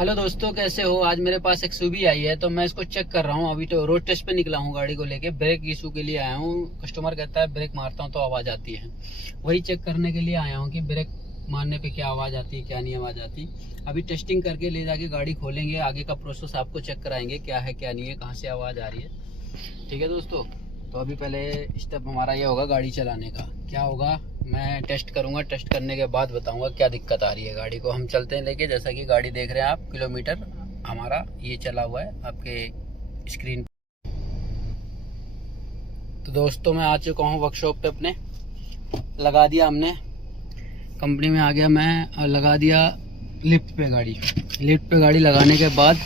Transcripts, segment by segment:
Hello दोस्तों, कैसे हो। आज मेरे पास एक सुबी आई है तो मैं इसको चेक कर रहा हूँ। अभी तो रोड टेस्ट पे निकला हूँ गाड़ी को लेके। ब्रेक इशू के लिए आया हूँ। कस्टमर कहता है ब्रेक मारता हूँ तो आवाज़ आती है, वही चेक करने के लिए आया हूँ कि ब्रेक मारने पे क्या आवाज़ आती है, क्या नहीं आवाज़ आती। अभी टेस्टिंग करके ले जाके गाड़ी खोलेंगे, आगे का प्रोसेस आपको चेक कराएंगे क्या है क्या नहीं है, कहाँ से आवाज़ आ रही है। ठीक है दोस्तों, तो अभी पहले स्टेप हमारा ये होगा गाड़ी चलाने का। क्या होगा, मैं टेस्ट करूंगा, टेस्ट करने के बाद बताऊंगा क्या दिक्कत आ रही है गाड़ी को। हम चलते हैं लेके। जैसा कि गाड़ी देख रहे हैं आप, किलोमीटर हमारा ये चला हुआ है आपके स्क्रीन। तो दोस्तों मैं आ चुका हूँ वर्कशॉप पे अपने। लगा दिया हमने, कंपनी में आ गया मैं और लगा दिया लिफ्ट पे गाड़ी। लिफ्ट पे गाड़ी लगाने के बाद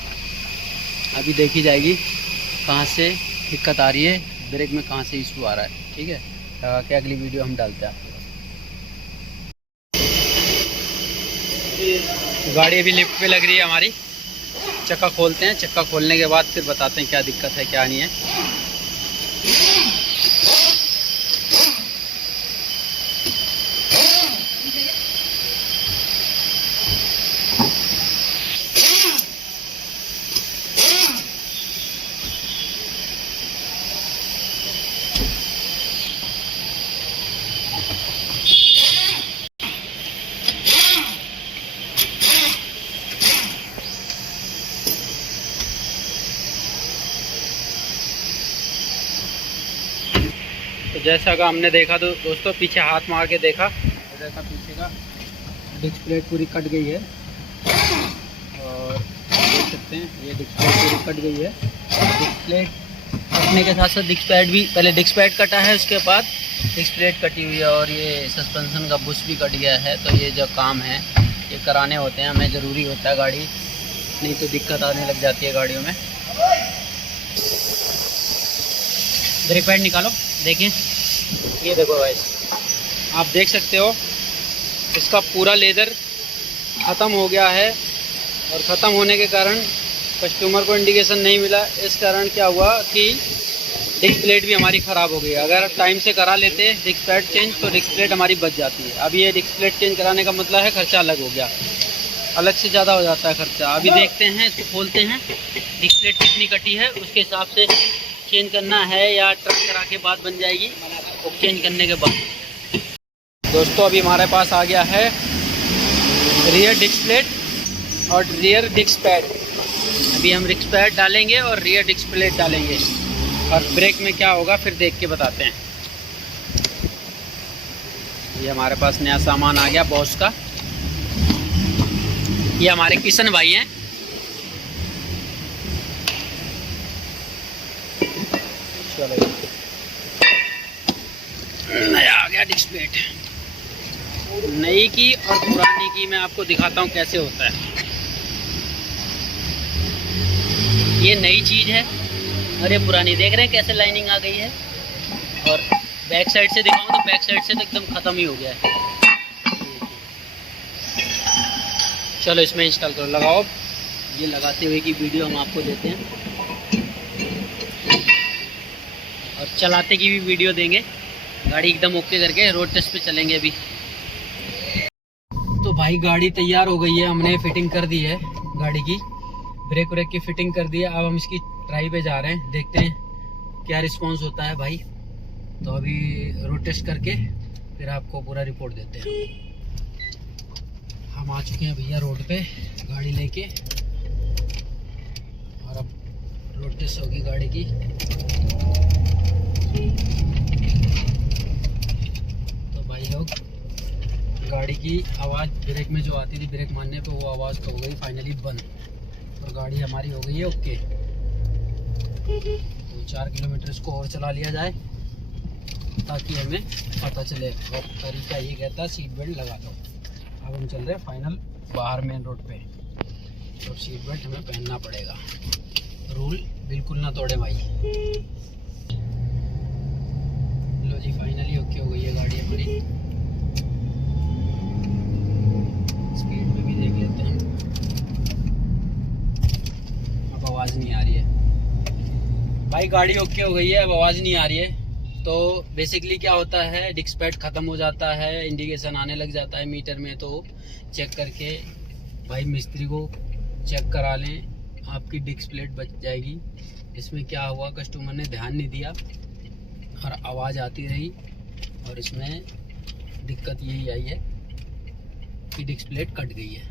अभी देखी जाएगी कहाँ से दिक्कत आ रही है, ब्रेक में कहाँ से इशू आ रहा है। ठीक है, लगा के अगली वीडियो हम डालते हैं आपको। गाड़ी अभी लिफ्ट पे लग रही है हमारी। चक्का खोलते हैं, चक्का खोलने के बाद फिर बताते हैं क्या दिक्कत है क्या नहीं है। तो जैसा कि हमने देखा तो दोस्तों पीछे हाथ मार के देखा, जैसा पीछे का डिस्क प्लेट पूरी कट गई है और देख सकते हैं ये डिस्क प्लेट पूरी कट गई है। डिस्क प्लेट कटने के साथ साथ डिस्क पैड भी, पहले डिस्क पैड कटा है उसके बाद डिस्क प्लेट कटी हुई है और ये सस्पेंशन का बुश भी कट गया है। तो ये जो काम है ये कराने होते हैं, हमें ज़रूरी होता है, गाड़ी नहीं तो दिक्कत आने लग जाती है गाड़ियों में। ब्रेक पैड निकालो, देखिए ये देखो गाइस, आप देख सकते हो इसका पूरा लेदर ख़त्म हो गया है और ख़त्म होने के कारण कस्टमर को इंडिकेशन नहीं मिला। इस कारण क्या हुआ कि डिस्क प्लेट भी हमारी ख़राब हो गई। अगर टाइम से करा लेते डिस्क पैड चेंज तो डिस्क प्लेट हमारी बच जाती है। अब ये डिस्क प्लेट चेंज कराने का मतलब है खर्चा अलग हो गया, अलग से ज़्यादा हो जाता है खर्चा। अभी देखते हैं, इसको खोलते हैं, डिस्क प्लेट कितनी कटी है उसके हिसाब से चेंज करना है या ट्रक करा के बाद बन जाएगी वो चेंज करने के बाद। दोस्तों अभी हमारे पास आ गया है रियर डिस्क प्लेट और रियर डिस्क पैड। अभी हम डिस्क पैड डालेंगे और रियर डिस्क प्लेट डालेंगे और ब्रेक में क्या होगा फिर देख के बताते हैं। ये हमारे पास नया सामान आ गया बॉस का। ये हमारे किशन भाई हैं। चलो नया आ गया डिस्क प्लेट। नई की और पुरानी की मैं आपको दिखाता हूँ कैसे होता है। ये नई चीज़ है और ये पुरानी। देख रहे हैं कैसे लाइनिंग आ गई है। और बैक साइड से दिखाऊँ तो बैक साइड से तो एकदम ख़त्म ही हो गया है। चलो इसमें इंस्टॉल करो, लगाओ। ये लगाते हुए की वीडियो हम आपको देते हैं और चलाते की भी वीडियो देंगे। गाड़ी एकदम ओके करके रोड टेस्ट पे चलेंगे अभी। तो भाई गाड़ी तैयार हो गई है, हमने फिटिंग कर दी है गाड़ी की, ब्रेक व्रेक की फिटिंग कर दी है। अब हम इसकी ट्राई पे जा रहे हैं, देखते हैं क्या रिस्पांस होता है भाई। तो अभी रोड टेस्ट करके फिर आपको पूरा रिपोर्ट देते हैं। हम आ चुके हैं भैया रोड पे गाड़ी लेके और अब रोड टेस्ट होगी गाड़ी की। तो भाई लोग गाड़ी की आवाज़ ब्रेक में जो आती थी ब्रेक मारने पे वो आवाज़ तो हो गई फाइनली बंद और गाड़ी हमारी हो गई है ओके। तो 4 किलोमीटर इसको और चला लिया जाए ताकि हमें पता चले। और तरीका ये कहता है सीट बेल्ट लगा दो। अब हम चल रहे हैं फाइनल बाहर मेन रोड पे, तो सीट बेल्ट हमें पहनना पड़ेगा। रूल बिल्कुल ना तोड़े भाई। लो जी फाइनली ओके हो गई है गाड़ी हमारी। स्पीड में भी देख लेते हैं। अब आवाज़ नहीं आ रही है भाई, गाड़ी ओके हो गई है, अब आवाज़ नहीं आ रही है। तो बेसिकली क्या होता है, डिस्क पैड ख़त्म हो जाता है, इंडिकेशन आने लग जाता है मीटर में। तो चेक करके भाई मिस्त्री को चेक करा लें, आपकी डिस्क प्लेट बच जाएगी। इसमें क्या हुआ, कस्टमर ने ध्यान नहीं दिया और आवाज़ आती रही और इसमें दिक्कत यही आई है कि डिस्क प्लेट कट गई है।